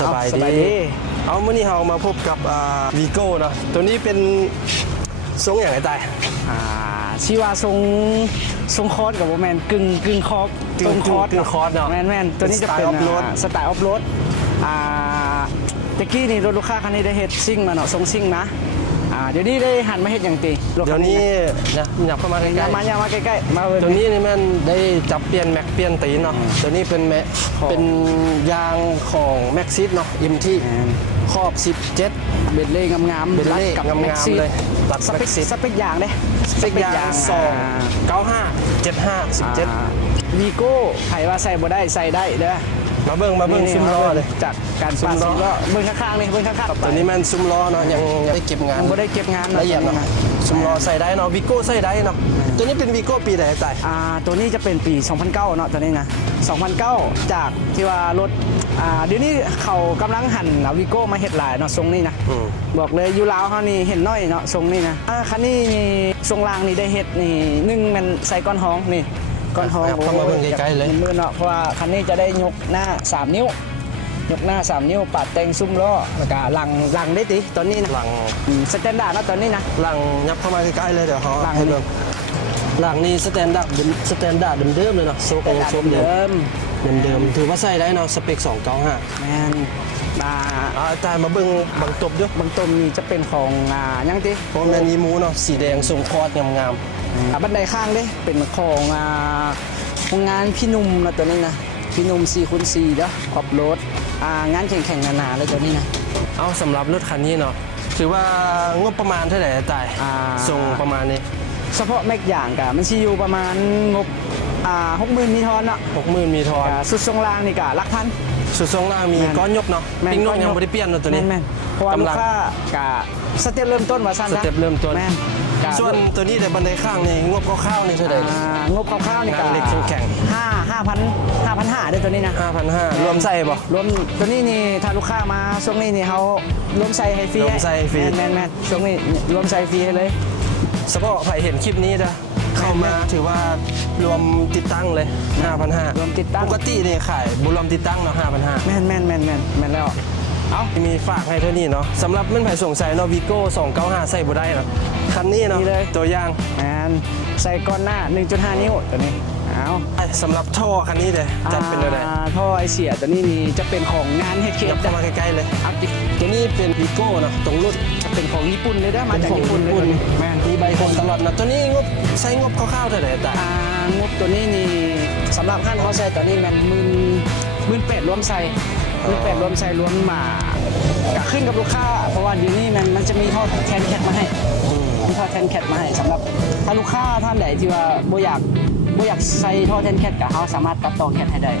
สบายดีเอาเมื่อนี้เรามาพบกับวีโก้เนาะตัวนี้เป็นทรงอย่างไรตายชื่อว่าทรงคอร์สกับโบแมนกึ่งคอร์สทรงคอร์สเนาะแมนตัวนี้จะเป็นสไตล์ออฟโรดตะกี้นี่รถลูกค้าคันนี้ได้เฮ็ดซิ่งมาเนาะทรงซิ่งนะเดี๋ยวนี้ได้หันมาเฮ็ดอย่างตีเดี๋ยวนี้นะอยากเข้ามาใกล้ๆมาใกล้ๆมาเลยตัวนี้นี่มันได้จับเปลี่ยนแม็กเปลี่ยนตีเนาะตัวนี้เป็นยางของแม็กซิสเนาะอิมที่ครอบ17เบ็ดเล่งามๆเบ็ดเล่งามๆเลยตัดสเปคอย่างเด้สเปคยาง295 75 17วีโก้ใครว่าใส่บ่ได้ใส่ได้เด้อมาเบิ่งซุ้มล้อเลยจากการซุ้มล้อเบิ่งข้างๆเลยเบิ่งข้างๆตัวนี้มันซุ้มล้อเนาะยังได้เก็บงานบ่ได้เก็บงานละเอียดเนาะซุ้มล้อใส่ได้เนาะวีโก้ใส่ได้เนาะตัวนี้เป็นวีโก้ปีไหนตายตัวนี้จะเป็นปี2009เนาะตัวนี้นะ2009จากที่ว่ารถเดี๋ยวนี้เขากำลังหันวีโก้มาเฮ็ดหลายเนาะทรงนี้นะบอกเลยอยู่ลาวเฮานี่เห็นน้อยเนาะทรงนี้นะคันนี้นี่ทรงล่างนี่ได้เฮ็ดนี่1มันใส่ก้อนห้องนี่ก้อนทองเข้ามาเบิ่งใกล้ๆเลยมือเนาะเพราะว่าคันนี้จะได้ยกหน้า3นิ้วยกหน้า3นิ้วปัดแต่งซุ้มล้อแล้วก็หลังได้ติตอนนี้นะหลังสแตนดาร์ดนะตอนนี้นะหลังยับเข้ามาใกล้ๆเลยเดี๋ยวเขาให้เบิ่งหลังนี้สแตนดาร์ดเดิมๆเลยเนาะโซ่กโซ่เดิมถือว่าใส่ได้เนาะสเปค295แม่นแต่มาเบิ่งบางตบด้วยบางตบนี่จะเป็นของยังติเพราะมันมีมูเนาะสีแดงทรงคอร์ดงามบันไดข้างเด้เป็นของโรงงานพี่นุ่มนะตัวนี้นะพี่นุ่ม 4x4 เด้อขอบรถงานแข่งหนาๆเลยตัวนี้นะเอาสำหรับรถคันนี้เนาะถือว่างบประมาณเท่าไหร่ตายส่งประมาณนี้เฉพาะแม็กอย่างกะมันชิอยู่ประมาณงบ60,000มีทอนเนาะ60,000มีทอนสุดทรงล่างนี่กะหลักพันสุดทรงล่างมีก้อนยกเนาะปิ้งนกยังไม่ได้เปลี่ยนเนาะตัวนี้เพราะว่าลูกค้ากะสเต็ปเริ่มต้นว่าสั้นนะสเต็ปเริ่มต้นส่วนตัวนี้แต่บันไดข้างนี่งบคร่าวๆนี่เท่าไหร่งบคร่าวๆนี่กะเล็กแข็ง5,500ด้วยตัวนี้นะ 5,500รวมใส่บ่รวมตัวนี้นี่ถ้าลูกค้ามาช่วงนี้นี่เขารวมใส่ให้ฟรีแม่นช่วงนี้รวมใส่ฟรีให้เลยเฉพาะใครเห็นคลิปนี้นะเข้ามาถือว่ารวมติดตั้งเลย 5,500 รวมติดตั้งปกตินี่ขายบุรวมติดตั้งเนาะ 5,500 แม่นแล้วมีฝากให้เท่านี้เนาะสำหรับเมื่อไผ่สงสัยเนาะวีโก้295ใส่บ่ได้เนาะคันนี้เนาะตัวอย่างใส่ก้อนหน้า 1.5 นิ้วตัวนี้สำหรับท่อคันนี้เลยจัดเป็นอะไรท่อไอเสียตัวนี้นี่จะเป็นของงานเฮดเคสเข้ามาใกล้ๆเลยตัวนี้เป็นวีโก้เนาะตรงรุ่นจะเป็นของญี่ปุ่นเลยได้มาจากญี่ปุ่นแม่มีใบโคนตลอดนะตัวนี้ใช้งบคร่าวๆเท่าไหร่แต่งบตัวนี้นี่สำหรับท่านเขาใส่ตัวนี้มัน18,000รวมใส่18,000รวมใส่รวมมาขึ้นกับลูกค้าเพราะว่าเดี๋ยวนี้มันจะมีท่อแทนแคทมาให้ท่อแทนแคทมาให้สำหรับถ้าลูกค้าท่านใดที่ว่าบ่อยากใส่ท่อแทนแคทกับเขาสามารถตัดต่อแคทให้ได้